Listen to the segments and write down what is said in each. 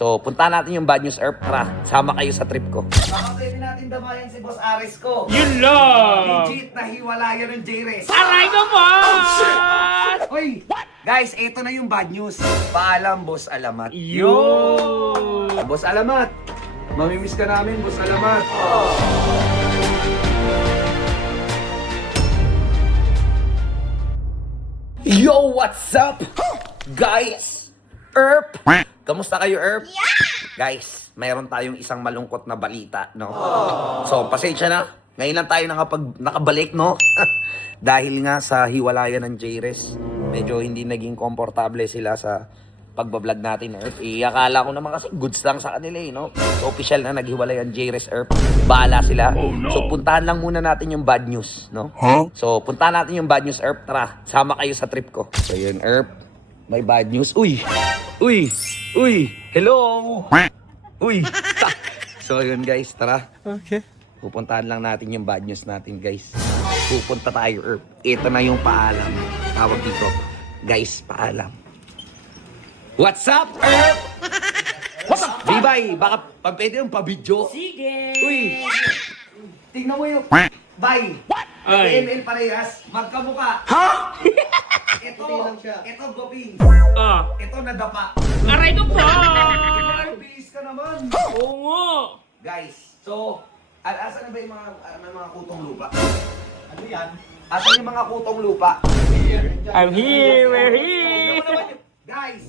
So, punta natin yung Bad News Earth. Tara, sama kayo sa trip ko. Baka pwede natin damayan si Boss Ares ko. Yun lang! Legit na hiwalayan ng J-Res. Aray ko po! Hoy! Guys, eto na yung bad news. Paalam, Boss Alamat. Yun! Boss Alamat! Mamimiss ka namin, Boss Alamat. Yo, what's up? Guys! Erp! Kamusta kayo, Erp? Guys, mayroon tayong isang malungkot na balita, no? So, pasensya na. Ngayon lang tayo nakabalik, no? Dahil nga sa hiwalayan ng J-Res, medyo hindi naging komportable sila sa pagbablog natin, Erp. Akala ko naman kasi goods lang sa kanila, no? So, official na naghiwalay ang J-Res, Erp. Bahala sila. So, puntahan lang muna natin yung bad news, no? So, puntahan natin yung bad news, Erp. Tara, sama kayo sa trip ko. So, yun, Erp. May bad news. Uy! Uy! Uy! Hello! Uy! So, yun, guys. Tara. Okay. Pupuntahan lang natin yung bad news natin, guys. Pupunta tayo, Erp. Ito na yung paalam. Tawag dito. Guys, paalam. What's up, Erp? What's up? Bibay, baka pwede yung pabidyo. Sige! Uy! Tingnan mo yung... Bye! Ay. ML parehas, magkamuka. Ha? Ito goping. Ah! Ito nadapa. Aray ko po! Bilis ka naman. Oo nga! Guys, so... Asan na ba yung mga kutong lupa? Ano yan? Asan yung mga kutong lupa? I'm here! We're here! Guys!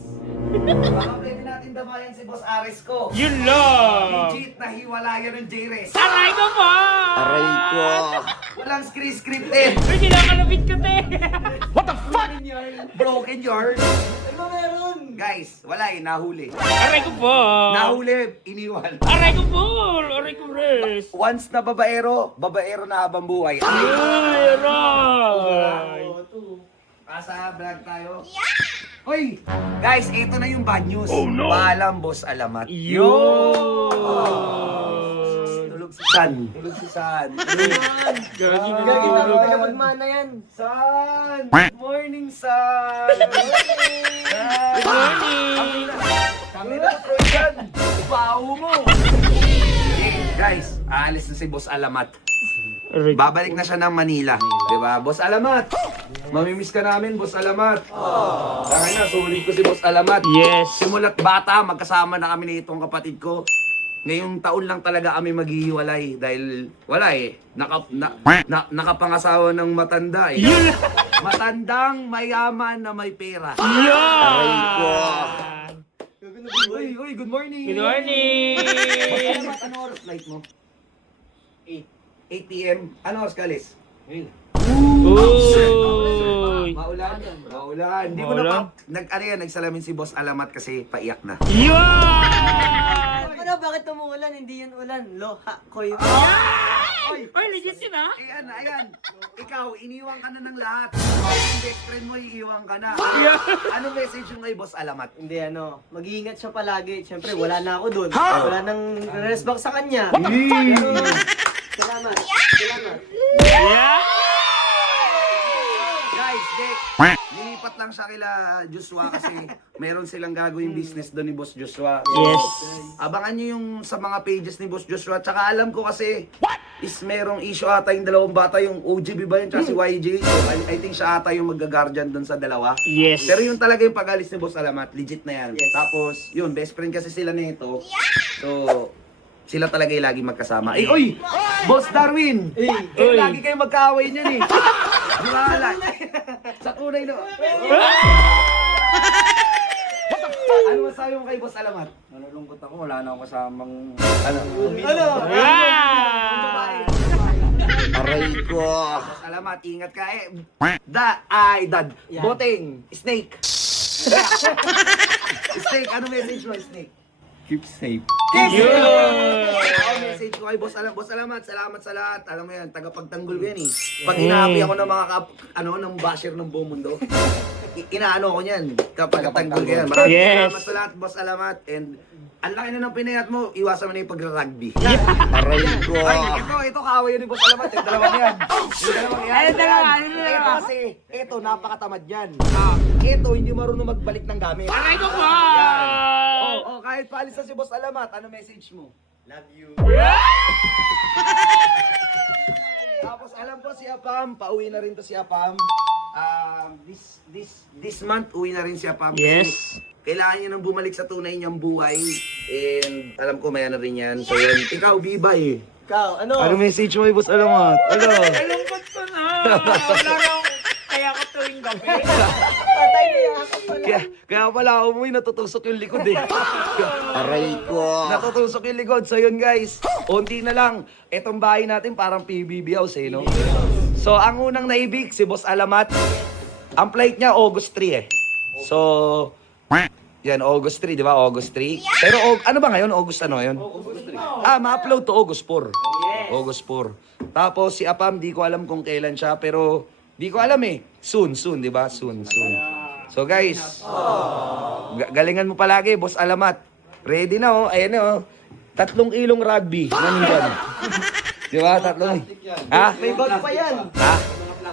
Baka pwede natin damayan si Boss Ares ko. Yun lang! Legit na hiwalayan ng J-Res. Aray ko po! Aray ko! Walang scripted. Uy, kinakalapit ko, te! What the fuck? Broken yard. Ano meron? Guys, wala eh, nahuli. Aray ko po! Nahuli, iniwan. Aray ko po! Aray ko, res! Once na babaero na habang buhay. Ay, aray! Asa vlog tayo. Hoy! Guys, ito na yung bad news. Paalam, Boss Alamat. Yun! Tulog si San. Tulog si San. Gagi Ginagawa niya magmana yan. San! Good morning, San! Good morning! Kami na, Troyan! Upaho mo! Okay, guys, aalis na si Boss Alamat. Aray. Babalik na siya ng Manila. Diba? Boss Alamat! Mamimiss ka namin, Boss Alamat. Kaya na, sulit ko si Boss Alamat. Yes! Simulat bata, magkasama na kami nitong kapatid ko. Ngayong taon lang talaga kami maghihiwalay dahil wala eh. Nakapangasawa ng matanda eh. Yun! Matandang mayaman na may pera. Yun! Aray ko. Uy, good morning. Good morning! Boss Alamat, ano oras flight mo? 8 p.m. Ano oras ka alis? Uy! Maulan. Hindi ko Maulan? na nagsalamin si Boss Alamat kasi paiyak na. Yun! Ano, bakit umuulan? Hindi yun ulan. Loha ko yun. Oy, Ay, legit yun ah! ayan. Ikaw, iniwan ka na ng lahat. Yung best friend mo, iiwan ka na. Anong message yung kay Boss Alamat? Hindi, mag-iingat siya palagi. Siyempre, wala na ako doon. Wala nang respect sa kanya. Pero, salamat. Yeah! Guys, nilipat lang siya kila Joshua kasi meron silang gagawing business doon ni Boss Joshua. So, Yes. abangan nyo yung sa mga pages ni Boss Joshua. Tsaka alam ko kasi is merong issue ata yung dalawang bata, yung OGB ba yun, tsaka si YJ. So, I think siya ata yung mag-guardian doon sa dalawa. Yes! Pero yun talaga yung pag-alis ni Boss Alamat, legit na yan. Yes. Tapos, yun, best friend kasi sila nito. So, sila talaga yung lagi magkasama. Eh, oy! Boss Darwin! Uy. Lagi kayo magkaaway niyan eh. Di ba? Sa tunay na. Ano masabi mo kay Boss Alamat? Nalulungkot ako, wala na akong kasamang... Ano? Yeah! Aray ko. Boss Alamat, ingat ka eh. Dad. Yan. Boteng. Snake. Snake, ano message mo, Snake? Keep safe. Yun! Ako message ko kay Boss Alamat. Boss Alamat, salamat sa lahat. Alam mo yan, tagapagtanggol ko yan eh. Pag hinahapi ako ng mga ng basher ng buong mundo, inaano ko yan. Kapagtanggol ko yan. Maraming Yes. salamat sa lahat, Boss Alamat. And ang laki na ng pinayat mo, iwasan mo na yung pag-rugby. Aray ko. Ay, ito kaaway yun ni Boss Alamat. Yung dalawang yan. Yung dalawang yan. Ay, dalawa. Ito kasi, ito, napakatamad yan. Ito, hindi marunong magbalik ng gamit. Aray ko po! Yan. Oh, kahit paalis na si Boss Alamat, ano message mo? Love you. Tapos alam ko si Apam, pauwi na rin to si Apam. This month, uwi na rin si Apam. Yes. Kasi kailangan niya nang bumalik sa tunay niyang buhay. And alam ko may ano rin yan. So yun, ikaw, Bibay. Ikaw, ano? Ano message mo, Boss Alamat? Ano? Kalungkot ko na. Wala raw. Kaya ka tuwing gabi. Patay na yung ako pala. Kaya pala umuwi, natutusok yung likod eh. Aray ko. Natutusok yung likod. So yun guys, unti na lang. Etong bahay natin parang PBB house eh, no? So ang unang naibig, si Boss Alamat. Ang flight niya, August 3 eh. So, yan, August 3, di ba? August 3. Pero ano ba ngayon? August ano ngayon? August 3. Ma-upload to August 4. August 4. Tapos si Apam, di ko alam kung kailan siya, pero di ko alam eh. Soon, di ba? Soon. So guys, galingan mo palagi, Boss Alamat. Ready na oh, ayan na oh. 3 ilong rugby. Ganun dyan. Di ba? 3. Ha? May bag pa yan. Ha?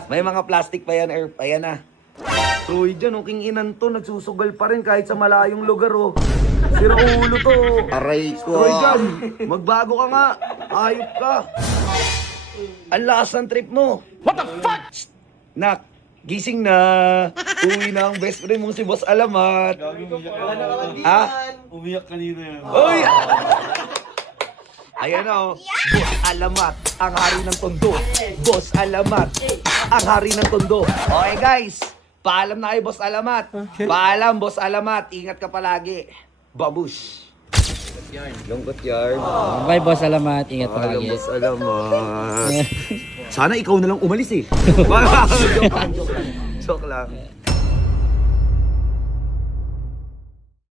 May mga plastic pa yan, Erp. Ayan na. Troy dyan, oh, king inan to, nagsusugal pa rin kahit sa malayong lugar, oh. Sira ulo to. Aray ko. Troy dyan, magbago ka nga. Ayop ka. Ang lakas ng trip mo. What the fuck? Nak, gising na. Uwi na ang best friend mong si Boss Alamat. Wala na kaman Ha? Umiyak kanina yan. Uy! Ayan na, oh. Boss Alamat, ang hari ng tondo. Boss Alamat, ang hari ng tondo. Okay guys, paalam na kay Boss Alamat. Paalam, Boss Alamat. Ingat ka palagi. Babush. Lungkot yarn. Bye, boss. Salamat. Ingat Paalam, Boss Alamat. Sana ikaw na lang umalis eh. Joke lang.